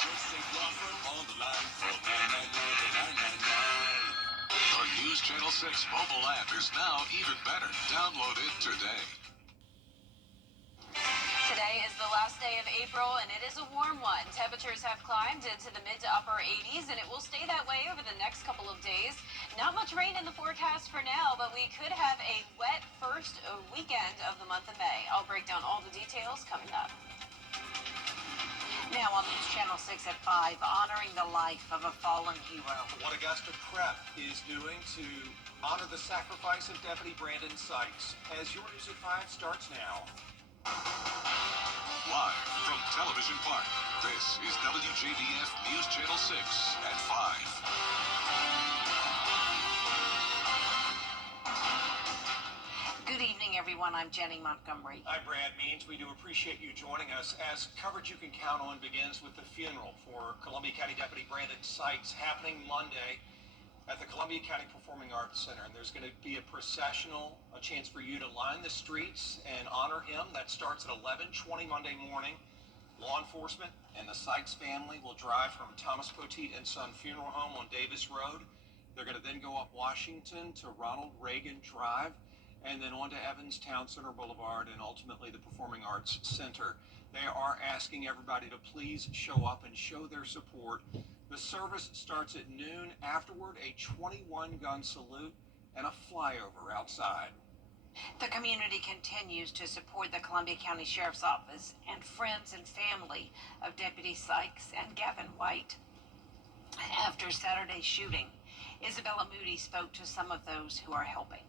On the line for 999. Our News Channel 6 mobile app is now even better. Download it today. Today is the last day of April, and it is a warm one. Temperatures have climbed into the mid to upper 80s, and it will stay that way over the next couple of days. Not much rain in the forecast for now, but we could have a wet first weekend of the month of May. I'll break down all the details coming up. Now on News Channel 6 at 5, honoring the life of a fallen hero. What Augusta Prep is doing to honor the sacrifice of Deputy Brandon Sykes. As your News at 5 starts now. Live from Television Park, this is WJBF News Channel 6 at 5. Good evening, everyone. I'm Jenny Montgomery. I'm Brad Means. We do appreciate you joining us as coverage you can count on begins with the funeral for Columbia County Deputy Brandon Sykes happening Monday at the Columbia County Performing Arts Center. And there's going to be a processional, a chance for you to line the streets and honor him. That starts at 11:20 Monday morning. Law enforcement and the Sykes family will drive from Thomas Poteet and Son Funeral Home on Davis Road. They're going to then go up Washington to Ronald Reagan Drive, and then on to Evans Town Center Boulevard, and ultimately the Performing Arts Center. They are asking everybody to please show up and show their support. The service starts at noon. Afterward, a 21-gun salute and a flyover outside. The community continues to support the Columbia County Sheriff's Office and friends and family of Deputy Sykes and Gavin White. After Saturday's shooting, Isabella Moody spoke to some of those who are helping.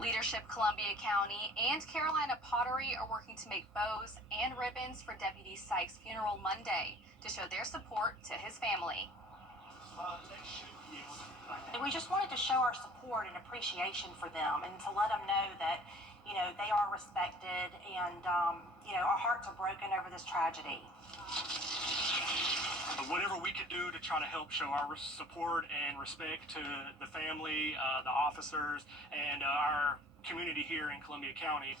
Leadership Columbia County and Carolina Pottery are working to make bows and ribbons for Deputy Sykes' funeral Monday to show their support to his family. We just wanted to show our support and appreciation for them and to let them know that, they are respected and, our hearts are broken over this tragedy. Whatever we could do to try to help show our support and respect to the family, the officers, and our community here in Columbia County.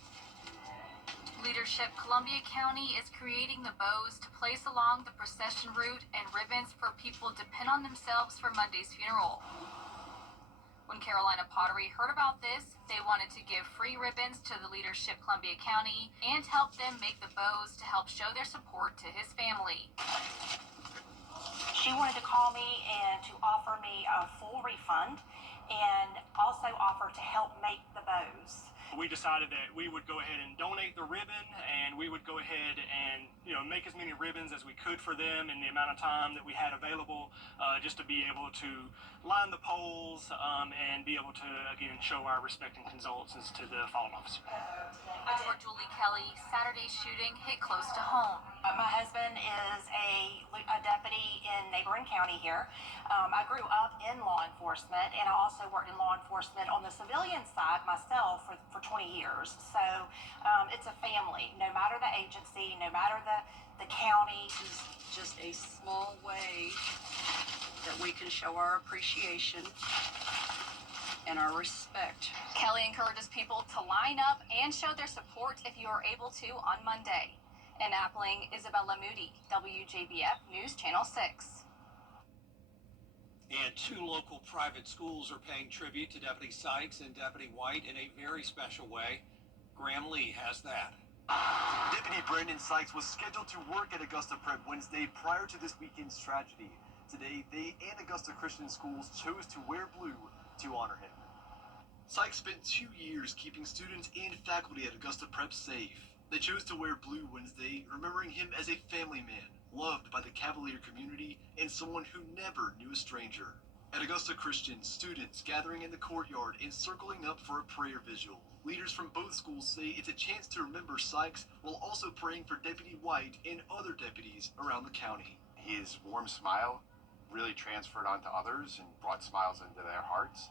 Leadership Columbia County is creating the bows to place along the procession route and ribbons for people to depend on themselves for Monday's funeral. When Carolina Pottery heard about this, they wanted to give free ribbons to the Leadership Columbia County and help them make the bows to help show their support to his family. She wanted to call me and to offer me a full refund and also offer to help make the bows. We decided that we would go ahead and donate the ribbon, and we would go ahead and make as many ribbons as we could for them in the amount of time that we had available, just to be able to line the poles and be able to again show our respect and condolences to the fallen officer. For Julie Kelly, Saturday's shooting hit close to home. My husband is a deputy in neighboring county here. I grew up in law enforcement, and I also worked in law enforcement on the civilian side myself for 20 years. So it's a family, no matter the agency, no matter the county. This is just a small way that we can show our appreciation and our respect. Kelly encourages people to line up and show their support if you are able to on Monday. In Appling, Isabella Moody, WJBF News Channel 6. And two local private schools are paying tribute to Deputy Sykes and Deputy White in a very special way. Graham Lee has that. Deputy Brandon Sykes was scheduled to work at Augusta Prep Wednesday prior to this weekend's tragedy. Today, they and Augusta Christian Schools chose to wear blue to honor him. Sykes spent 2 years keeping students and faculty at Augusta Prep safe. They chose to wear blue Wednesday, remembering him as a family man, loved by the Cavalier community and someone who never knew a stranger. At Augusta Christian, students gathering in the courtyard and circling up for a prayer vigil. Leaders from both schools say it's a chance to remember Sykes while also praying for Deputy White and other deputies around the county. His warm smile really transferred onto others and brought smiles into their hearts,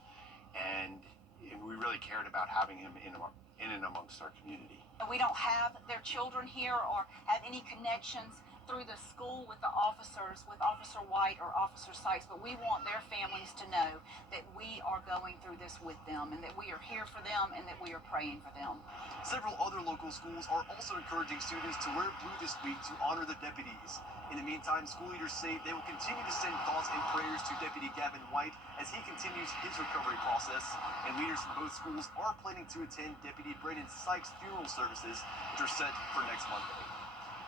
and we really cared about having him in and amongst our community. We don't have their children here or have any connections through the school with the officers, with Officer White or Officer Sykes, but we want their families to know that we are going through this with them and that we are here for them and that we are praying for them. Several other local schools are also encouraging students to wear blue this week to honor the deputies. In the meantime, school leaders say they will continue to send thoughts and prayers to Deputy Gavin White as he continues his recovery process, and leaders from both schools are planning to attend Deputy Brandon Sykes' funeral services, which are set for next Monday.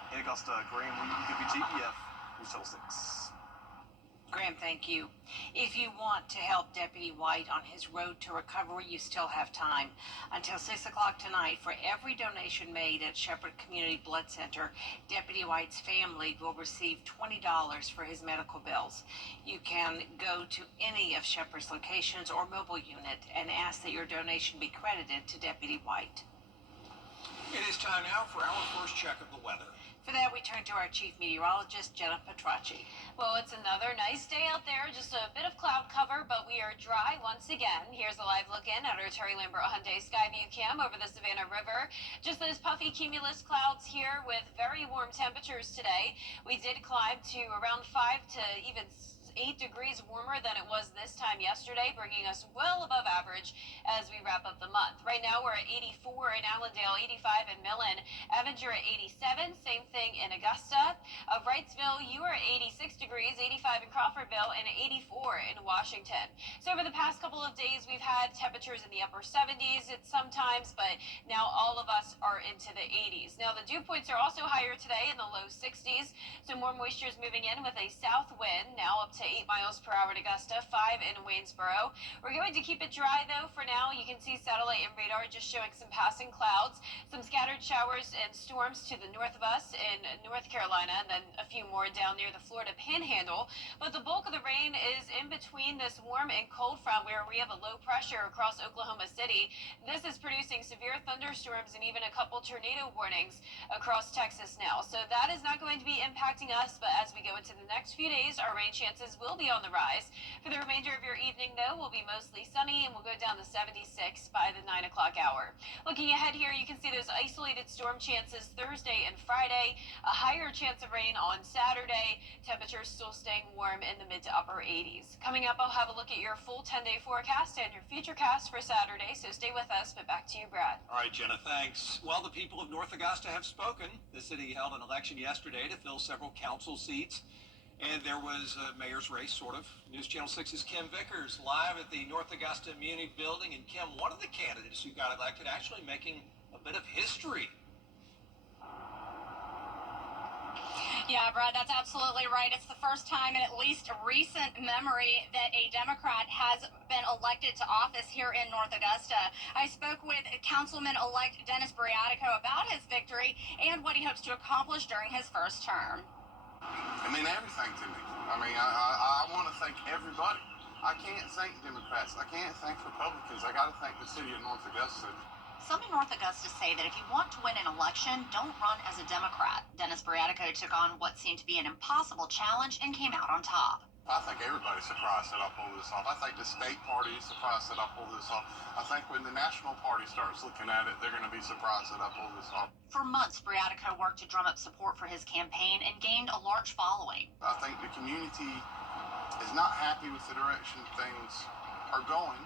In Augusta, Graham Lee, WJBF, News Channel 6. Graham, thank you. If you want to help Deputy White on his road to recovery, you still have time. Until 6 o'clock tonight, for every donation made at Shepherd Community Blood Center, Deputy White's family will receive $20 for his medical bills. You can go to any of Shepherd's locations or mobile unit and ask that your donation be credited to Deputy White. It is time now for our first check of the weather. For that, we turn to our chief meteorologist, Jenna Petracci. Well, it's another nice day out there, just a bit of cloud cover, but we are dry once again. Here's a live look in at our Terry Lambert Hyundai Skyview Cam over the Savannah River. Just those puffy cumulus clouds here with very warm temperatures today. We did climb to around 5 to even 8 degrees warmer than it was this time yesterday, bringing us well above average as we wrap up the month. Right now we're at 84 in Allendale, 85 in Millen, Evans you're at 87, same thing in Augusta. Wrightsville, you are at 86 degrees, 85 in Crawfordville, and 84 in Washington. So over the past couple of days we've had temperatures in the upper 70s at sometimes, but now all of us are into the 80s. Now the dew points are also higher today in the low 60s, so more moisture is moving in with a south wind, now up to 8 miles per hour in Augusta, 5 in Waynesboro. We're going to keep it dry though for now. You can see satellite and radar just showing some passing clouds, some scattered showers and storms to the north of us in North Carolina, and then a few more down near the Florida Panhandle. But the bulk of the rain is in between this warm and cold front where we have a low pressure across Oklahoma City. This is producing severe thunderstorms and even a couple tornado warnings across Texas now. So that is not going to be impacting us, but as we go into the next few days, our rain chances will be on the rise. For the remainder of your evening, though, will be mostly sunny and we'll go down to 76 by the 9 o'clock hour. Looking ahead here, you can see those isolated storm chances Thursday and Friday, a higher chance of rain on Saturday, temperatures still staying warm in the mid to upper 80s. Coming up, I'll have a look at your full 10-day forecast and your future cast for Saturday, so stay with us, but back to you, Brad. All right, Jenna, thanks. Well, the people of North Augusta have spoken. The city held an election yesterday to fill several council seats, and there was a mayor's race, sort of. News Channel 6's Kim Vickers live at the North Augusta Muni Building. And Kim, one of the candidates who got elected actually making a bit of history. Yeah, Brad, that's absolutely right. It's the first time in at least recent memory that a Democrat has been elected to office here in North Augusta. I spoke with Councilman-elect Dennis Briatico about his victory and what he hopes to accomplish during his first term. I mean everything to me. I want to thank everybody. I can't thank Democrats. I can't thank Republicans. I got to thank the city of North Augusta. Some in North Augusta say that if you want to win an election, don't run as a Democrat. Dennis Briatico took on what seemed to be an impossible challenge and came out on top. I think everybody's surprised that I pulled this off. I think the state party is surprised that I pulled this off. I think when the national party starts looking at it, they're going to be surprised that I pulled this off. For months, Briatico worked to drum up support for his campaign and gained a large following. I think the community is not happy with the direction things are going,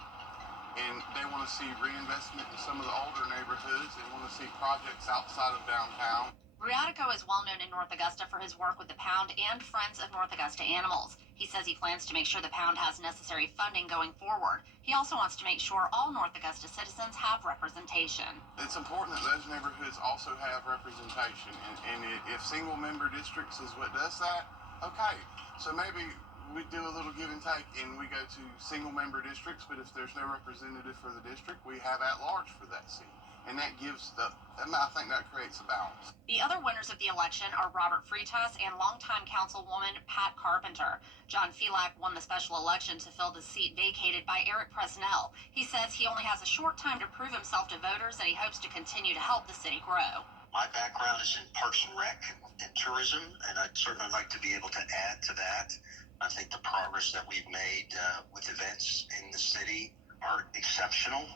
and they want to see reinvestment in some of the older neighborhoods. They want to see projects outside of downtown. Briatico is well known in North Augusta for his work with the Pound and Friends of North Augusta Animals. He says he plans to make sure the Pound has necessary funding going forward. He also wants to make sure all North Augusta citizens have representation. It's important that those neighborhoods also have representation, and if single member districts is what does that, okay. So maybe we do a little give and take and we go to single member districts, but if there's no representative for the district, we have at large for that seat. And that gives I think that creates a balance. The other winners of the election are Robert Freitas and longtime councilwoman Pat Carpenter. John Felak won the special election to fill the seat vacated by Eric Presnell. He says he only has a short time to prove himself to voters, and he hopes to continue to help the city grow. My background is in Parks and Rec and tourism, and I'd certainly like to be able to add to that. I think the progress that we've made with events in the city are exceptional.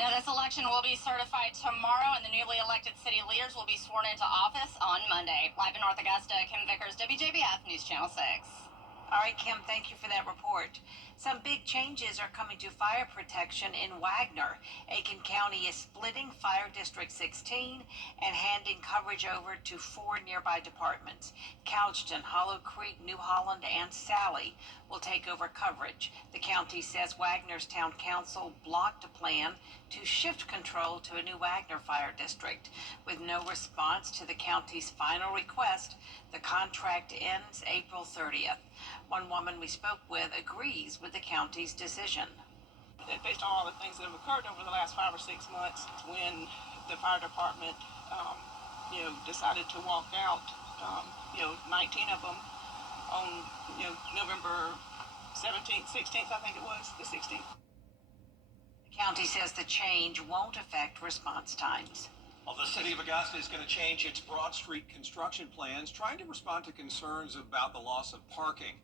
Now, this election will be certified tomorrow, and the newly elected city leaders will be sworn into office on Monday. Live in North Augusta, Kim Vickers, WJBF News Channel 6. All right, Kim, thank you for that report. Some big changes are coming to fire protection in Wagner. Aiken County is splitting Fire District 16 and handing coverage over to 4 nearby departments. Couchton, Hollow Creek, New Holland, and Sally will take over coverage. The county says Wagner's town council blocked a plan to shift control to a new Wagner Fire District. With no response to the county's final request, the contract ends April 30th. One woman we spoke with agrees with the county's decision. Based on all the things that have occurred over the last 5 or 6 months, when the fire department, decided to walk out, 19 of them on, November 17th, 16th, I think it was, the 16th. The county says the change won't affect response times. Well, the city of Augusta is going to change its Broad Street construction plans, trying to respond to concerns about the loss of parking.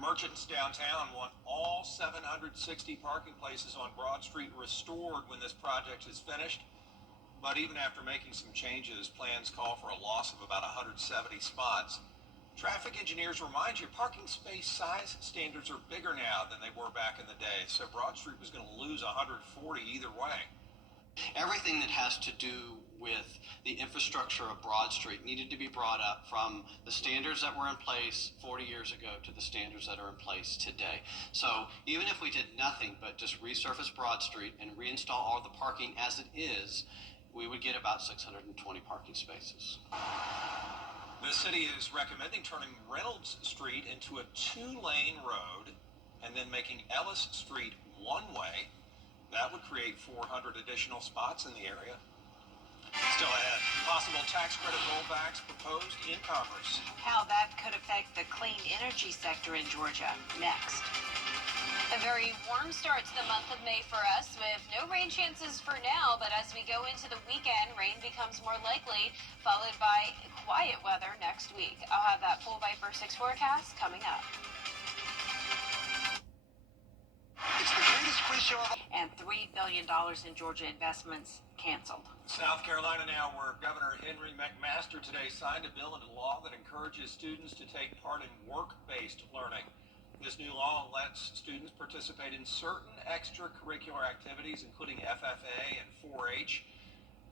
Merchants downtown want all 760 parking places on Broad Street restored when this project is finished. But even after making some changes, plans call for a loss of about 170 spots. Traffic engineers remind you parking space size standards are bigger now than they were back in the day, so Broad Street was going to lose 140 either way. Everything that has to do with the infrastructure of Broad Street needed to be brought up from the standards that were in place 40 years ago to the standards that are in place today. So even if we did nothing but just resurface Broad Street and reinstall all the parking as it is, we would get about 620 parking spaces. The city is recommending turning Reynolds Street into a 2-lane road and then making Ellis Street one-way. That would create 400 additional spots in the area. Still ahead, possible tax credit rollbacks proposed in Congress. How that could affect the clean energy sector in Georgia. Next. A very warm start to the month of May for us, with no rain chances for now, but as we go into the weekend, rain becomes more likely, followed by quiet weather next week. I'll have that full Viper 6 forecast coming up. It's the greatest quiz show of all. And $3 billion in Georgia investments canceled. South Carolina now, where Governor Henry McMaster today signed a bill into law that encourages students to take part in work-based learning. This new law lets students participate in certain extracurricular activities, including FFA and 4-H,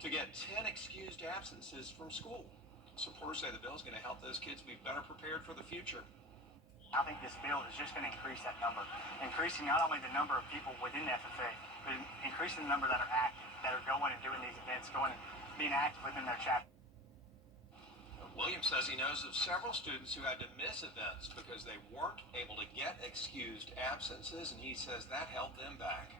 to get 10 excused absences from school. Supporters say the bill is going to help those kids be better prepared for the future. I think this bill is just going to increase that number, increasing not only the number of people within the FFA, but increasing the number that are active, that are going and doing these events, going and being active within their chapter. Williams says he knows of several students who had to miss events because they weren't able to get excused absences, and he says that held them back.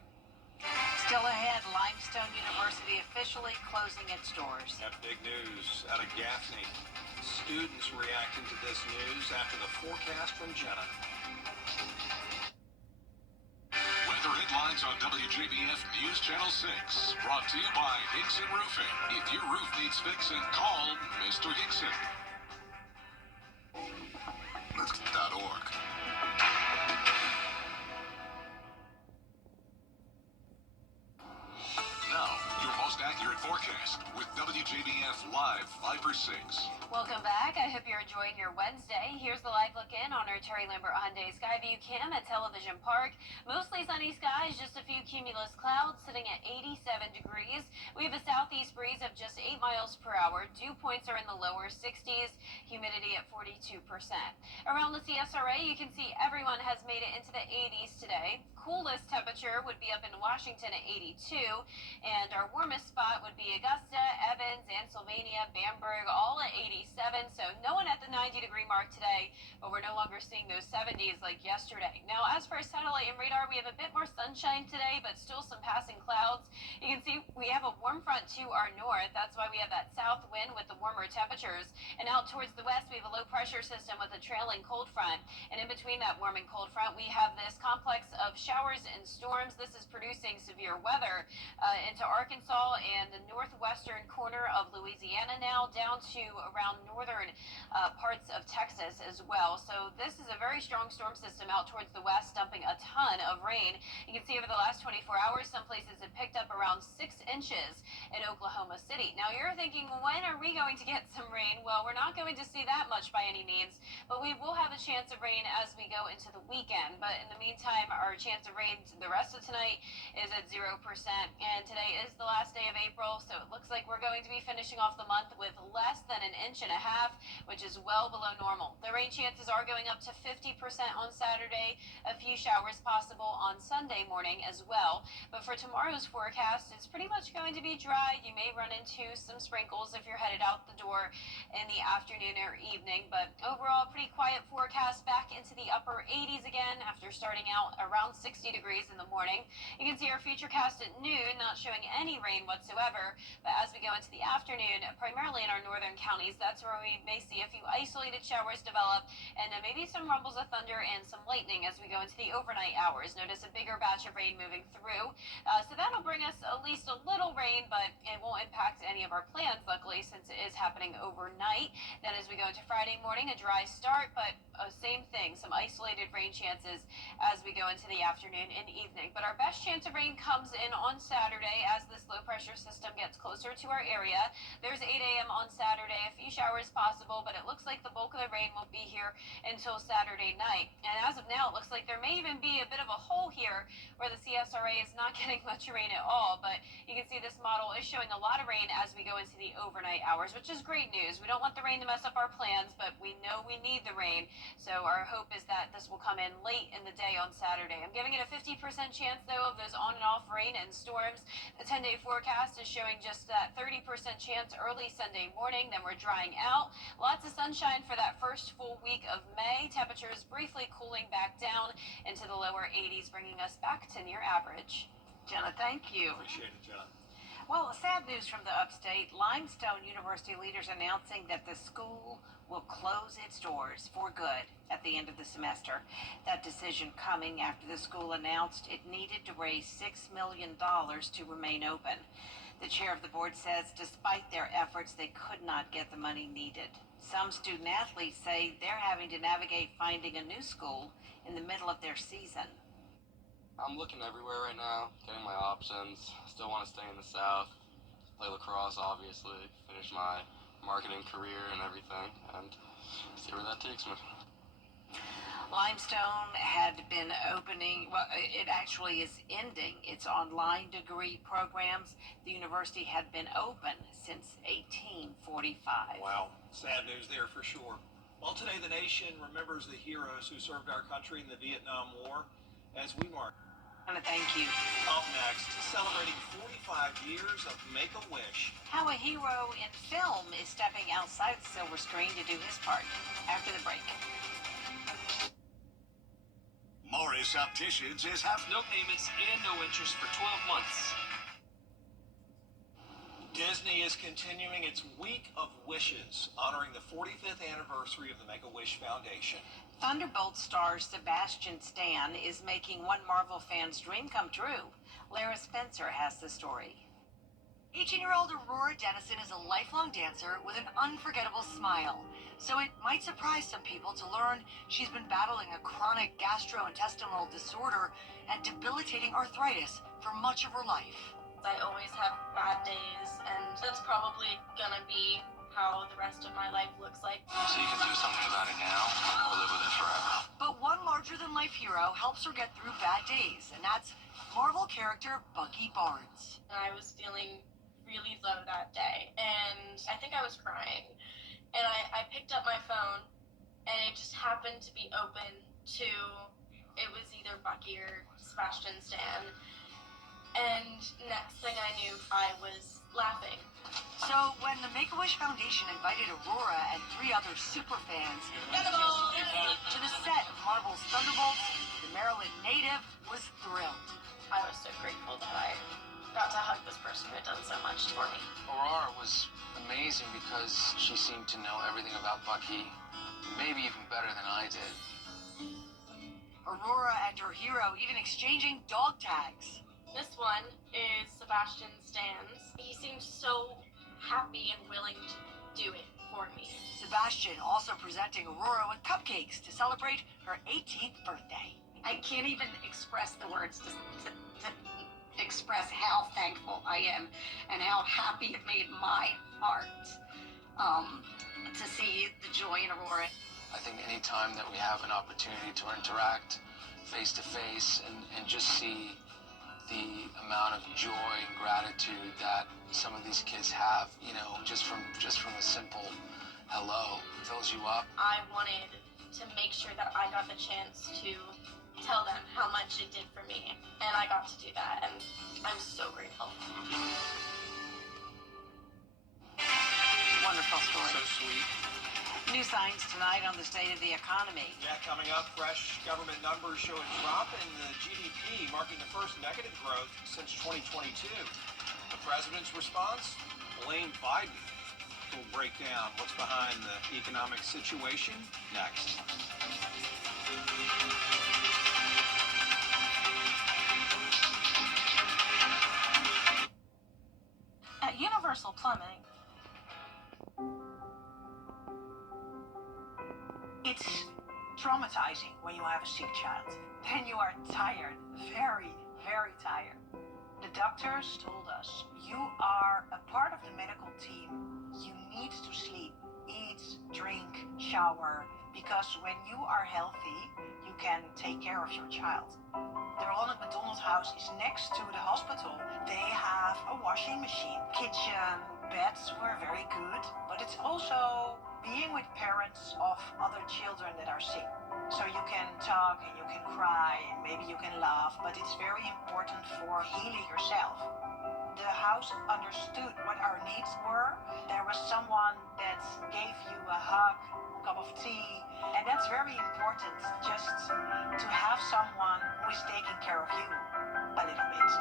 Still ahead, Limestone University officially closing its doors. That big news out of Gaffney. Students reacting to this news after the forecast from Jenna. Weather headlines on WJBF News Channel 6. Brought to you by Hickson Roofing. If your roof needs fixing, call Mr. Hickson. .org. Now, your most accurate forecast with WJBF Live Viper 6. Welcome back. I hope you're enjoying your Wednesday. Here's the live look in on our Terry Lambert Hyundai Skyview Cam at Television Park. Mostly sunny skies, just a few cumulus clouds sitting at 87 degrees. We have a southeast breeze of just 8 miles per hour. Dew points are in the lower 60s. Humidity at 42%. Around the CSRA, you can see everyone has made it into the 80s today. Coolest temperature would be up in Washington at 82. And our warmest spot would be Augusta, Evans, and Sylvania, Bamberg, all at 87. So no one at the 90-degree mark today, but we're no longer seeing those 70s like yesterday. Now, as for our satellite and radar, we have a bit more sunshine today, but still some passing clouds. You can see we have a warm front to our north. That's why we have that south wind with the warmer temperatures. And out towards the west, we have a low pressure system with a trailing cold front. And in between that warm and cold front, we have this complex of showers and storms. This is producing severe weather into Arkansas and the northwestern corner of Louisiana now, down down to around northern parts of Texas as well. So this is a very strong storm system out towards the west, dumping a ton of rain. You can see over the last 24 hours, some places have picked up around 6 inches in Oklahoma City. Now you're thinking, when are we going to get some rain? Well, we're not going to see that much by any means, but we will have a chance of rain as we go into the weekend. But in the meantime, our chance of rain the rest of tonight is at 0%. And today is the last day of April, so it looks like we're going to be finishing off the month with less than 1.5 inches, which is well below normal. The rain chances are going up to 50% on Saturday, a few showers possible on Sunday morning as well. But for tomorrow's forecast, it's pretty much going to be dry. You may run into some sprinkles if you're headed out the door in the afternoon or evening, but overall, pretty quiet forecast, back into the upper 80s again after starting out around 60 degrees in the morning. You can see our futurecast at noon, not showing any rain whatsoever, but as we go into the afternoon, primarily in our northern counties, that's where we may see a few isolated showers develop, and maybe some rumbles of thunder and some lightning as we go into the overnight hours. Notice a bigger batch of rain moving through, so that'll bring us at least a little rain, but it won't impact any of our plans, luckily, since it is happening overnight. Then as we go into Friday morning, a dry start, but same thing, some isolated rain chances as we go into the afternoon and evening. But our best chance of rain comes in on Saturday as this low pressure system gets closer to our area. There's 8 a.m. on Saturday, a few showers possible, but it looks like the bulk of the rain won't be here until Saturday night. And as of now, it looks like there may even be a bit of a hole here where the CSRA is not getting much rain at all. But you can see this model is showing a lot of rain as we go into the overnight hours, which is great news. We don't want the rain to mess up our plans, but we know we need the rain. So our hope is that this will come in late in the day on Saturday. I'm giving it a 50% chance, though, of those on and off rain and storms. The 10-day forecast is showing just that 30% chance early Sunday morning. Then we're drying out. Lots of sunshine for that first full week of May. Temperatures briefly cooling back down into the lower 80s, bringing us back to near average. Jenna, thank you. Appreciate it, Jenna. Well, sad news from the upstate. Limestone University leaders announcing that the school will close its doors for good at the end of the semester. That decision coming after the school announced it needed to raise $6 million to remain open. The chair of the board says despite their efforts, they could not get the money needed. Some student athletes say they're having to navigate finding a new school in the middle of their season. I'm looking everywhere right now, getting my options. Still want to stay in the South, play lacrosse, obviously, finish my marketing career and everything, and see where that takes me. Limestone had been opening, well, it actually is ending its online degree programs. The university had been open since 1845. Wow, sad news there for sure. Well, today the nation remembers the heroes who served our country in the Vietnam War as we mark. Thank you. Up next, celebrating 45 years of Make-A-Wish. How a hero in film is stepping outside the silver screen to do his part. After the break. Morris Opticians is half No payments and no interest for 12 months. Disney is continuing its Week of Wishes, honoring the 45th anniversary of the Make-A-Wish Foundation. Thunderbolt star Sebastian Stan is making one Marvel fan's dream come true. Lara Spencer has the story. 18-year-old Aurora Dennison is a lifelong dancer with an unforgettable smile. So it might surprise some people to learn she's been battling a chronic gastrointestinal disorder and debilitating arthritis for much of her life. I always have bad days, and that's probably gonna be how the rest of my life looks like. So you can do something about it now or live with it forever. But one larger-than-life hero helps her get through bad days, and that's Marvel character Bucky Barnes. I was feeling really low that day, and I think I was crying. And I picked up my phone, and it just happened to be open to, it was either Bucky or Sebastian Stan. And next thing I knew, I was laughing. So when the Make-A-Wish Foundation invited Aurora and 3 other super fans to the set of Marvel's Thunderbolts, the Maryland native was thrilled. I was so grateful that I got to hug this person who had done so much for me. Aurora was amazing because she seemed to know everything about Bucky, maybe even better than I did. Aurora and her hero even exchanging dog tags. This one is Sebastian Stan's. He seemed so happy and willing do it for me. Sebastian also presenting Aurora with cupcakes to celebrate her 18th birthday. I can't even express the words to express how thankful I am and how happy it made my heart to see the joy in Aurora. I think any time that we have an opportunity to interact face to face and just see the amount of joy and gratitude that some of these kids have, you know, just from a simple hello fills you up. I wanted to make sure that I got the chance to tell them how much it did for me, and I got to do that, and I'm so grateful. Wonderful story. So sweet. New signs tonight on the state of the economy. Yeah, coming up, fresh government numbers show a drop in the GDP, marking the first negative growth since 2022. The president's response? Blame Biden. We'll break down what's behind the economic situation next. At Universal Plumbing, it's traumatizing when you have a sick child. Then you are tired, very, very tired. The doctors told us, you are a part of the medical team. You need to sleep, eat, drink, shower, because when you are healthy, you can take care of your child. The Ronald McDonald House is next to the hospital. They have a washing machine, kitchen, beds were very good, but it's also being with parents of other children that are sick. So you can talk and you can cry and maybe you can laugh, but it's very important for healing yourself. The house understood what our needs were. There was someone that gave you a hug, a cup of tea, and that's very important, just to have someone who is taking care of you a little bit.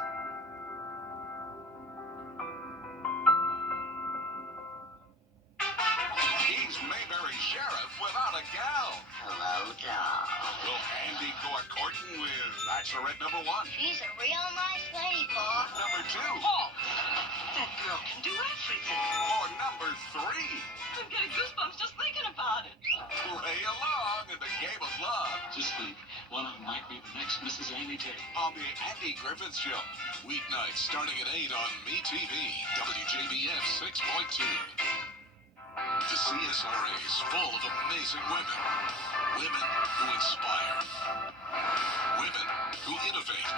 He's Mayberry Sheriff without a gown. Hello, doll. Will Andy go a courting with Bachelorette number 1? She's a real nice lady, Pa. Number 2? Oh, that girl can do everything. Or number 3? I'm getting goosebumps just thinking about it. Play along in the game of love. Just think, one of them might be the next Mrs. Amy Tate. On the Andy Griffith Show. Weeknights starting at 8 on MeTV, WJBF 6.2. The CSRA is full of amazing women. Women who inspire. Women who innovate.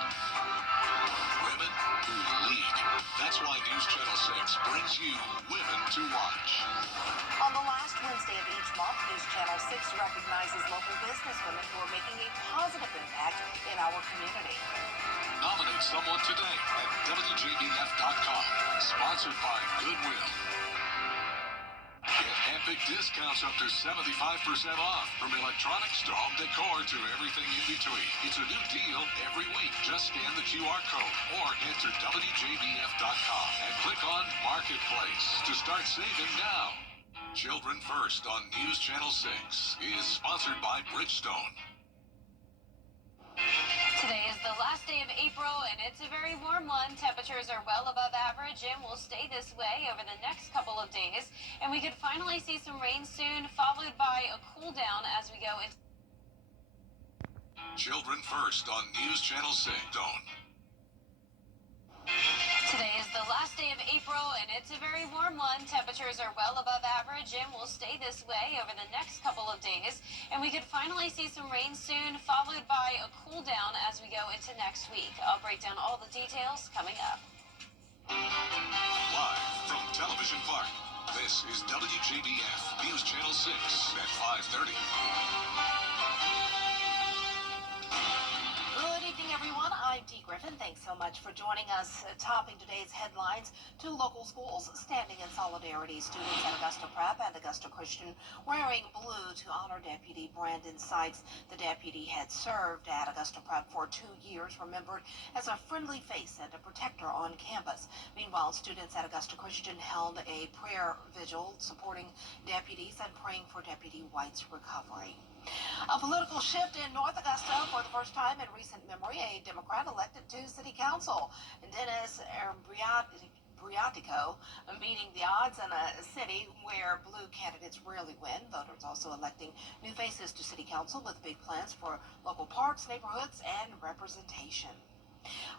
Women who lead. That's why News Channel 6 brings you Women to Watch. On the last Wednesday of each month, News Channel 6 recognizes local businesswomen who are making a positive impact in our community. Nominate someone today at WJBF.com. Sponsored by Goodwill. Get epic discounts up to 75% off, from electronics to home decor to everything in between. It's a new deal every week. Just scan the QR code or enter WJBF.com and click on Marketplace to start saving now. Children First on News Channel 6 is sponsored by Bridgestone. Today is the last day of April, and it's a very warm one. Temperatures are well above average and will stay this way over the next couple of days. And we could finally see some rain soon, followed by a cool down as we go into Children First on News Channel 6. Today is the last day of April, and it's a very warm one. Temperatures are well above average and will stay this way over the next couple of days. And we could finally see some rain soon, followed by a cool down as we go into next week. I'll break down all the details coming up. Live from Television Park, this is WJBF News Channel 6 at 5:30. Good evening, everyone. I'm Dee Griffin. Thanks so much for joining us. Topping today's headlines, 2 local schools standing in solidarity. Students at Augusta Prep and Augusta Christian wearing blue to honor Deputy Brandon Sykes. The deputy had served at Augusta Prep for 2 years, remembered as a friendly face and a protector on campus. Meanwhile, students at Augusta Christian held a prayer vigil supporting deputies and praying for Deputy White's recovery. A political shift in North Augusta for the first time in recent memory. A Democrat elected to city council. Dennis Briatico, beating the odds in a city where blue candidates rarely win. Voters also electing new faces to city council with big plans for local parks, neighborhoods, and representation.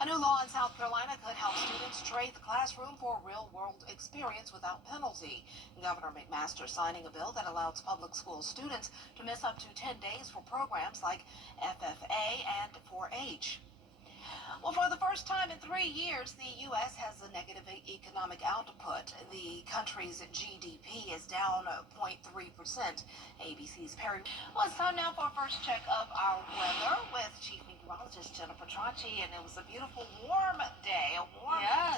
A new law in South Carolina could help students trade the classroom for a real-world experience without penalty. Governor McMaster signing a bill that allows public school students to miss up to 10 days for programs like FFA and 4-H. Well, for the first time in 3 years, the U.S. has a negative economic output. The country's GDP is down 0.3%. ABC's Perry. Well, it's time now for our first check of our weather with Chief Meteorologist Jennifer Tracci, and it was a beautiful, warm day.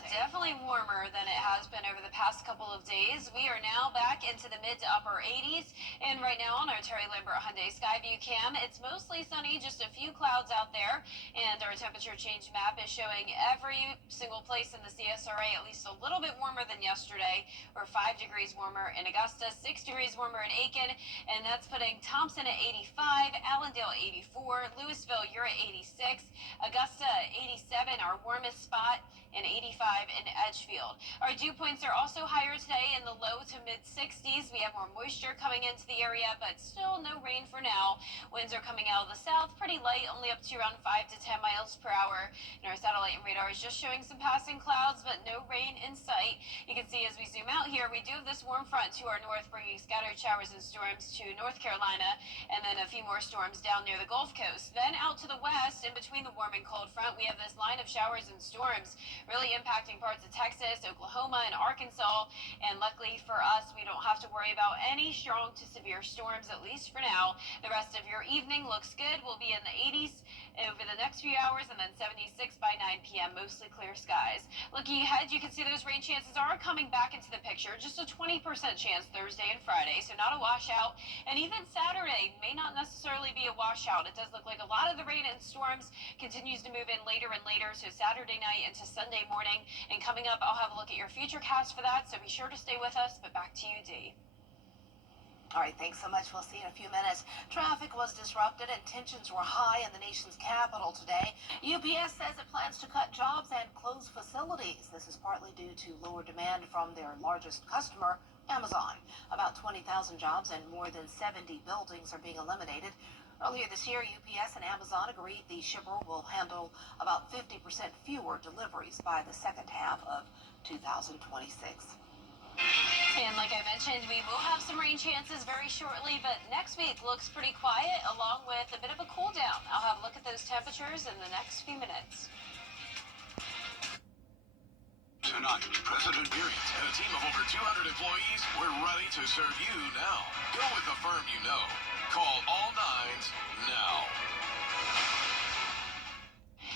Definitely warmer than it has been over the past couple of days. We are now back into the mid to upper 80s, and right now on our Terry Lambert Hyundai Skyview cam, it's mostly sunny, just a few clouds out there, and our temperature change map is showing every single place in the CSRA at least a little bit warmer than yesterday. We're 5 degrees warmer in Augusta, 6 degrees warmer in Aiken, and that's putting Thompson at 85, Allendale 84, Louisville, you're at 86, Augusta 87, our warmest spot, and 85 in Edgefield. Our dew points are also higher today in the low to mid 60s. We have more moisture coming into the area, but still no rain for now. Winds are coming out of the south, pretty light, only up to around 5 to 10 miles per hour. And our satellite and radar is just showing some passing clouds, but no rain in sight. You can see as we zoom out here, we do have this warm front to our north, bringing scattered showers and storms to North Carolina, and then a few more storms down near the Gulf Coast. Then out to the west, in between the warm and cold front, we have this line of showers and storms really impacting parts of Texas, Oklahoma, and Arkansas. And luckily for us, we don't have to worry about any strong to severe storms, at least for now. The rest of your evening looks good. We'll be in the 80s over the next few hours, and then 76 by 9 p.m., mostly clear skies. Looking ahead, you can see those rain chances are coming back into the picture. Just a 20% chance Thursday and Friday, so not a washout. And even Saturday may not necessarily be a washout. It does look like a lot of the rain and storms continues to move in later and later, so Saturday night into Sunday morning. And coming up, I'll have a look at your futurecast for that, so be sure to stay with us. But back to you, Dee. All right, thanks so much. We'll see you in a few minutes. Traffic was disrupted and tensions were high in the nation's capital today. UPS says it plans to cut jobs and close facilities. This is partly due to lower demand from their largest customer, Amazon. About 20,000 jobs and more than 70 buildings are being eliminated. Earlier this year, UPS and Amazon agreed the shipper will handle about 50% fewer deliveries by the second half of 2026. And like I mentioned, we will have some rain chances very shortly, but next week looks pretty quiet, along with a bit of a cool down. I'll have a look at those temperatures in the next few minutes. Tonight, President Periods and a team of over 200 employees, we're ready to serve you now. Go with the firm you know. Call all nines now.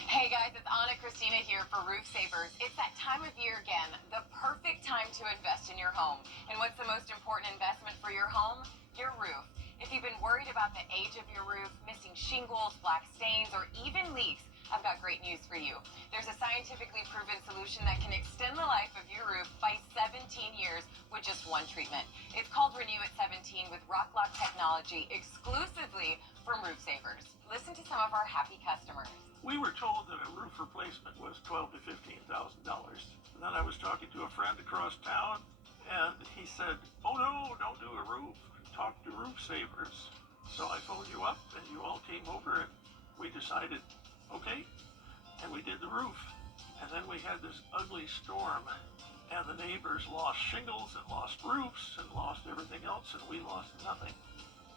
Hey guys, it's Anna Christina here for Roof Savers. It's that time of year again, the perfect time to invest in your home. And what's the most important investment for your home? Your roof. If you've been worried about the age of your roof, missing shingles, black stains, or even leaks, I've got great news for you. There's a scientifically proven solution that can extend the life of your roof by 17 years with just one treatment. It's called Renew at 17 with Rock Lock technology exclusively from Roof Savers. Listen to some of our happy customers. We were told that a roof replacement was $12,000 to $15,000. Then I was talking to a friend across town, and he said, "Oh no, don't do a roof. Talk to Roof Savers." So I phoned you up, and you all came over, and we decided, okay, and we did the roof. And then we had this ugly storm, and the neighbors lost shingles and lost roofs and lost everything else, and we lost nothing.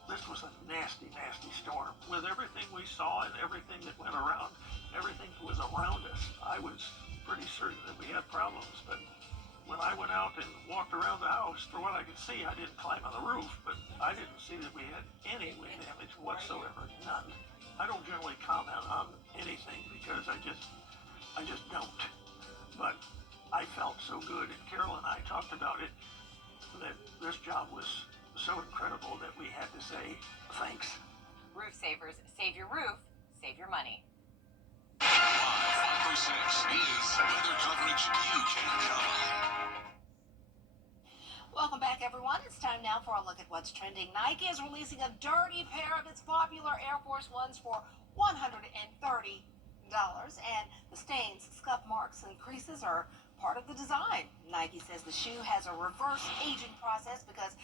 This was a nasty, nasty storm. With everything we saw and everything that went around, everything that was around us, I was pretty certain that we had problems. But when I went out and walked around the house, for what I could see, I didn't climb on the roof, but I didn't see that we had any wind damage whatsoever, none. I don't generally comment on anything because I just don't. But I felt so good, and Carol and I talked about it, that this job was so incredible that we had to say thanks. Roof Savers, save your roof, save your money. 5 or 6 is weather coverage you can count on. Welcome back, everyone. It's time now for a look at what's trending. Nike is releasing a dirty pair of its popular Air Force Ones for $130, and the stains, scuff marks, and creases are part of the design. Nike says the shoe has a reverse aging process because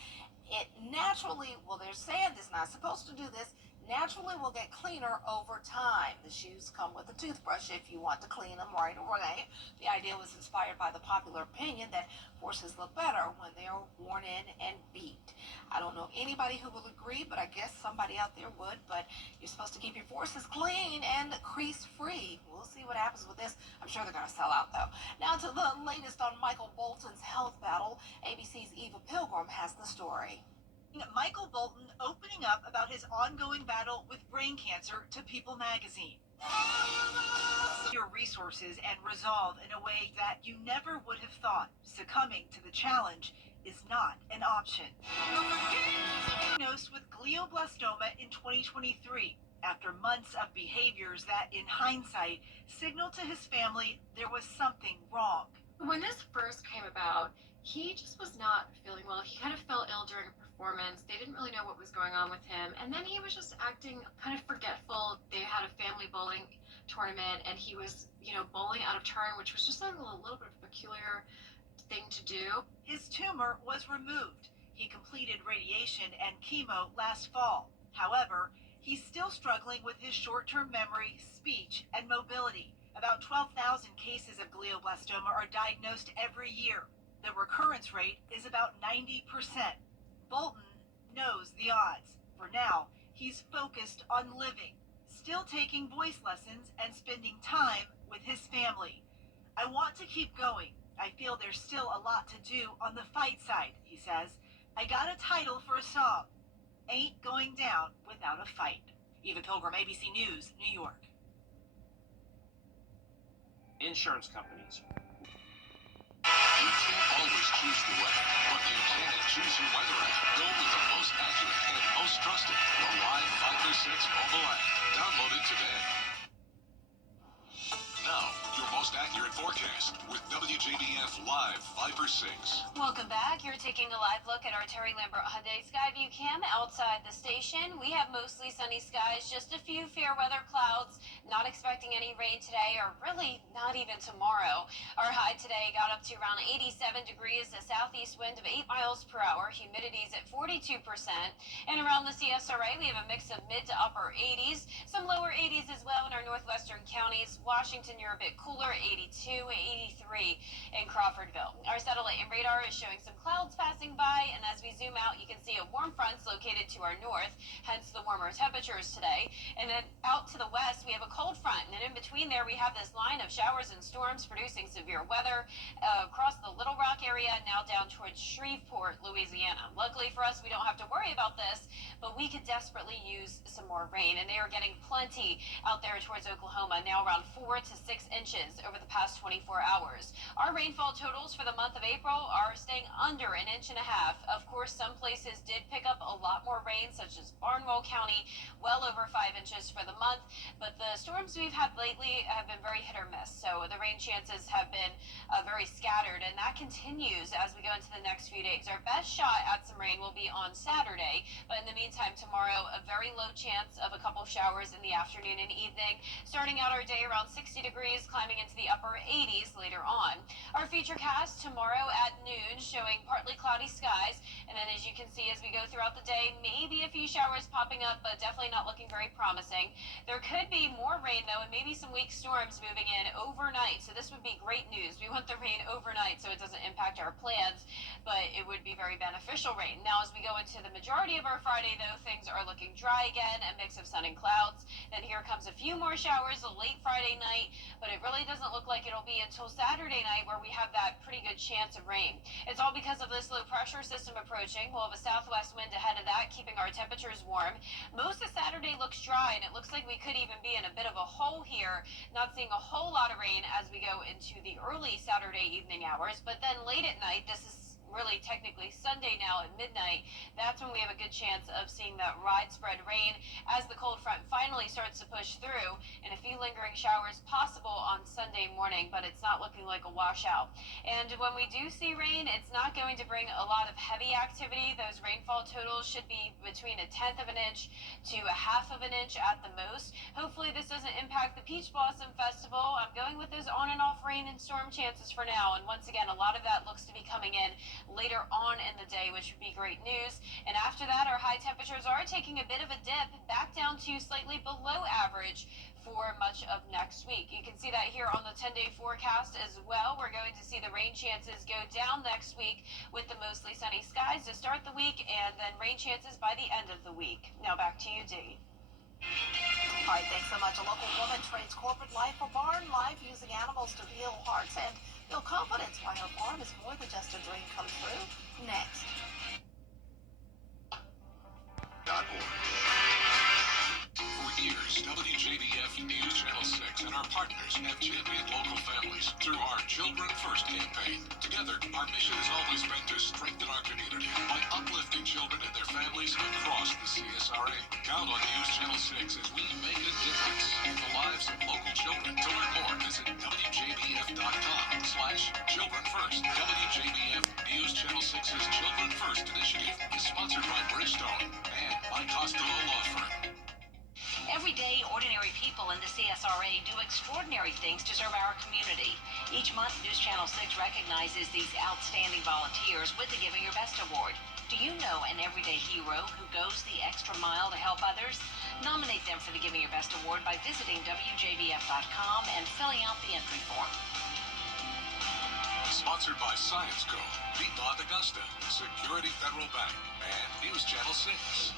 it naturally, well, they're saying it's not supposed to do this, naturally will get cleaner over time. The shoes come with a toothbrush if you want to clean them right away. The idea was inspired by the popular opinion that horses look better when they are worn in and beat. I don't know anybody who will agree, but I guess somebody out there would. But you're supposed to keep your horses clean and crease-free. We'll see what happens with this. I'm sure they're going to sell out, though. Now to the latest on Michael Bolton's health battle. ABC's Eva Pilgrim has the story. Michael Bolton opening up about his ongoing battle with brain cancer to People magazine. Your resources and resolve in a way that you never would have thought. Succumbing to the challenge is not an option. Diagnosed with glioblastoma in 2023 after months of behaviors that, in hindsight, signaled to his family there was something wrong. When this first came about, he just was not feeling well. He kind of felt ill during a performance. They didn't really know what was going on with him. And then he was just acting kind of forgetful. They had a family bowling tournament and he was, bowling out of turn, which was just a little bit of a peculiar thing to do. His tumor was removed. He completed radiation and chemo last fall. However, he's still struggling with his short-term memory, speech, and mobility. About 12,000 cases of glioblastoma are diagnosed every year. The recurrence rate is about 90%. Bolton knows the odds. For now, he's focused on living, still taking voice lessons and spending time with his family. I want to keep going. I feel there's still a lot to do on the fight side, he says. I got a title for a song. Ain't going down without a fight. Eva Pilgrim, ABC News, New York. Insurance companies. You can't always choose the weather, but you can choose your weather app. Go with the most accurate and most trusted, the Live 5 for 6 mobile app. Download it today. Now, your most accurate forecast with WJBF Live 5 for 6. Welcome back. You're taking a live look at our Terry Lambert Hyundai Skyview cam outside the station. We have mostly sunny skies, just a few fair weather clouds. Not expecting any rain today, or really not even tomorrow. Our high today got up to around 87 degrees, a southeast wind of 8 miles per hour. Humidity's at 42%. And around the CSRA, we have a mix of mid to upper 80s, some lower 80s as well in our northwestern counties. Washington, you're a bit cooler, 82, 83 in Crawfordville. Our satellite and radar is showing some clouds passing by, and as we zoom out, you can see a warm front's located to our north, hence the warmer temperatures today. And then out to the west, we have a cold front, and in between there, we have this line of showers and storms producing severe weather across the Little Rock area, now down towards Shreveport, Louisiana. Luckily for us, we don't have to worry about this, but we could desperately use some more rain, and they are getting plenty out there towards Oklahoma, now around 4 to 6 inches over the past 24 hours. Our rainfall totals for the month of April are staying under 1.5 inches. Of course, some places did pick up a lot more rain, such as Barnwell County, well over 5 inches for the month, but the storms we've had lately have been very hit or miss, so the rain chances have been very scattered, and that continues as we go into the next few days. Our best shot at some rain will be on Saturday, but in the meantime, tomorrow, a very low chance of a couple showers in the afternoon and evening, starting out our day around 60 degrees, climbing into the upper 80s later on. Our futurecast tomorrow at noon showing partly cloudy skies, and then as you can see as we go throughout the day, maybe a few showers popping up, but definitely not looking very promising. There could be more rain though, and maybe some weak storms moving in overnight, so this would be great news. We want the rain overnight so it doesn't impact our plans, but it would be very beneficial rain. Now as we go into the majority of our Friday though, things are looking dry again, a mix of sun and clouds. Then here comes a few more showers late Friday night, but it really doesn't look like it'll be until Saturday night where we have that pretty good chance of rain. It's all because of this low pressure system approaching. We'll have a southwest wind ahead of that, keeping our temperatures warm. Most of Saturday looks dry, and it looks like we could even be in a bit of a hole here, not seeing a whole lot of rain as we go into the early Saturday evening hours, but then late at night, this is really technically Sunday now at midnight. That's when we have a good chance of seeing that widespread rain as the cold front finally starts to push through, and a few lingering showers possible on Sunday morning, but it's not looking like a washout. And when we do see rain, it's not going to bring a lot of heavy activity. Those rainfall totals should be between 1/10 of an inch to 1/2 of an inch at the most. Hopefully this doesn't impact the Peach Blossom Festival. I'm going with those on and off rain and storm chances for now, and once again, a lot of that looks to be coming in later on in the day, which would be great news. And after that, our high temperatures are taking a bit of a dip back down to slightly below average for much of next week. You can see that here on the 10-day forecast as well. We're going to see the rain chances go down next week with the mostly sunny skies to start the week, and then rain chances by the end of the week. Now back to you, Dee. All right, thanks so much. A local woman trades corporate life for barn life, using animals to heal hearts and build confidence. Why her farm is more than just a dream come true. Next. For years, WJBF News Channel 6 and our partners have championed local families through our Children First campaign. Together, our mission has always been to strengthen our community by uplifting children and their families across the CSRA. Count on News Channel 6 as we make a difference in the lives of local children. To learn more, visit WJBF.com/Children First. WJBF News Channel 6's Children First initiative is sponsored by Bridgestone and by Costello Law Firm. Every day, ordinary people in the CSRA do extraordinary things to serve our community. Each month, News Channel 6 recognizes these outstanding volunteers with the Giving Your Best Award. Do you know an everyday hero who goes the extra mile to help others? Nominate them for the Giving Your Best Award by visiting WJBF.com and filling out the entry form. Sponsored by Science Co., Piedmont Augusta, Security Federal Bank, and News Channel 6.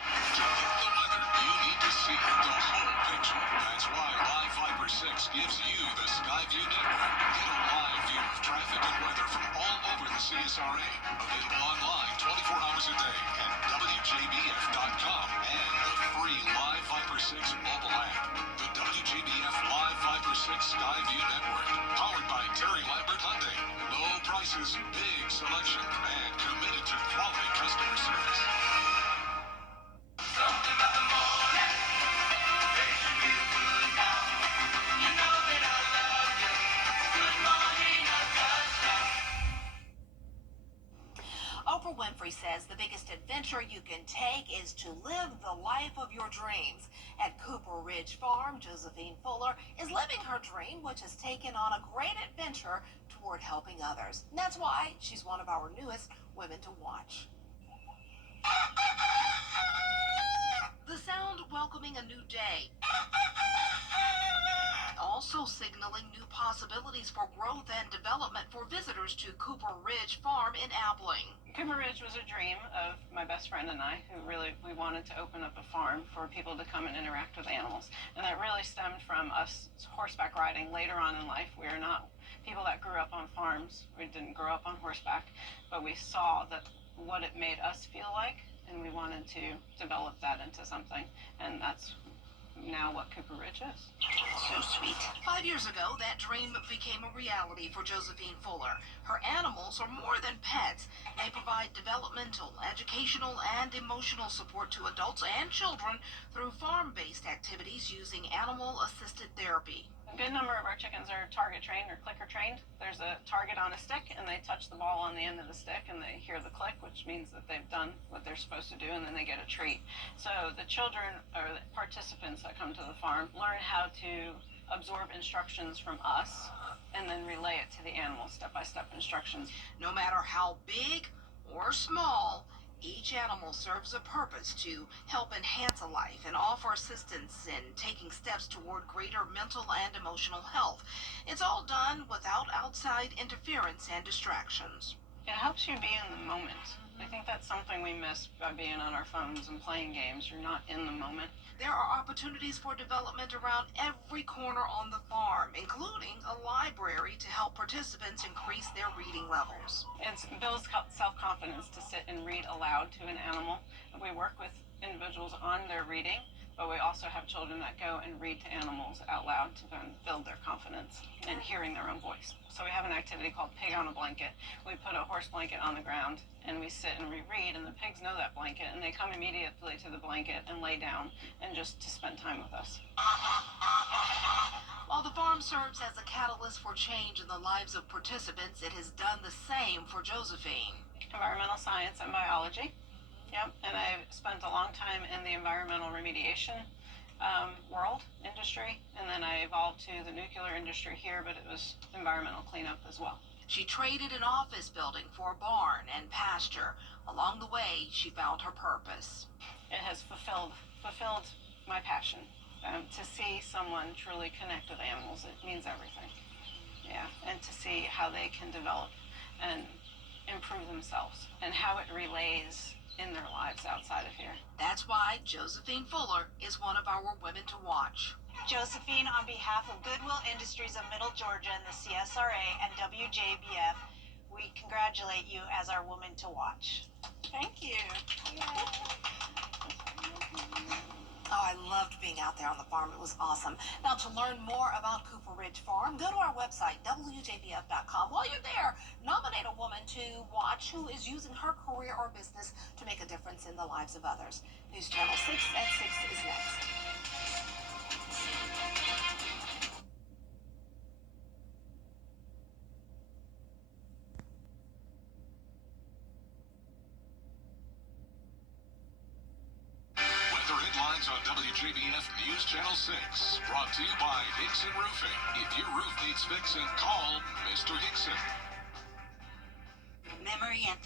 To get the weather, you need to see the whole picture. That's why Live Viper 6 gives you the Skyview network. Get a live view of traffic and weather from all over the CSRA. Available online 24 hours a day at WJBF.com and the free Live Viper 6 mobile app. The WJBF Live Viper 6 Skyview network. Powered by Terry Lambert Hyundai. Low prices, big selection, and committed to quality customer service. Oprah Winfrey says the biggest adventure you can take is to live the life of your dreams. At Cooper Ridge Farm, Josephine Fuller is living her dream, which has taken on a great adventure toward helping others. And that's why she's one of our newest women to watch. The sound welcoming a new day, also signaling new possibilities for growth and development for visitors to Cooper Ridge Farm in Appling. Cooper Ridge was a dream of my best friend and I, who we wanted to open up a farm for people to come and interact with animals. And that really stemmed from us horseback riding later on in life. We are not people that grew up on farms. We didn't grow up on horseback, but we saw that what it made us feel like, and we wanted to develop that into something. And that's now what Cooper Ridge is. So sweet. 5 years ago, that dream became a reality for Josephine Fuller. Her animals are more than pets. They provide developmental, educational, and emotional support to adults and children through farm-based activities using animal-assisted therapy. A good number of our chickens are target trained or clicker trained. There's a target on a stick, and they touch the ball on the end of the stick, and they hear the click, which means that they've done what they're supposed to do, and then they get a treat. So the children, or the participants that come to the farm, learn how to absorb instructions from us and then relay it to the animals, step-by-step instructions. No matter how big or small, each animal serves a purpose to help enhance a life and offer assistance in taking steps toward greater mental and emotional health. It's all done without outside interference and distractions. It helps you be in the moment. I think that's something we miss by being on our phones and playing games. You're not in the moment. There are opportunities for development around every corner on the farm, including a library to help participants increase their reading levels. It builds self-confidence to sit and read aloud to an animal. We work with individuals on their reading but we also have children that go and read to animals out loud to then build their confidence in hearing their own voice. So we have an activity called Pig on a Blanket. We put a horse blanket on the ground and we sit and we read, and the pigs know that blanket and they come immediately to the blanket and lay down and just to spend time with us. While the farm serves as a catalyst for change in the lives of participants, it has done the same for Josephine. Environmental science and biology. Yep, and I've spent a long time in the environmental remediation world, industry, and then I evolved to the nuclear industry here, but it was environmental cleanup as well. She traded an office building for a barn and pasture. Along the way, she found her purpose. It has fulfilled my passion. To see someone truly connect with animals, it means everything. Yeah, and to see how they can develop and improve themselves and how it relays in their lives outside of here. That's why Josephine Fuller is one of our women to watch. Josephine, on behalf of Goodwill Industries of Middle Georgia and the CSRA and WJBF, we congratulate you as our woman to watch. Thank you. Oh, I loved being out there on the farm. It was awesome. Now, to learn more about Cooper Ridge Farm, go to our website, WJBF.com. While you're there, nominate a woman to watch who is using her career or business to make a difference in the lives of others. News Channel 6 at 6 is next. On WJBF News Channel 6, brought to you by Hickson Roofing. If your roof needs fixing, call Mr. Hickson. Memory and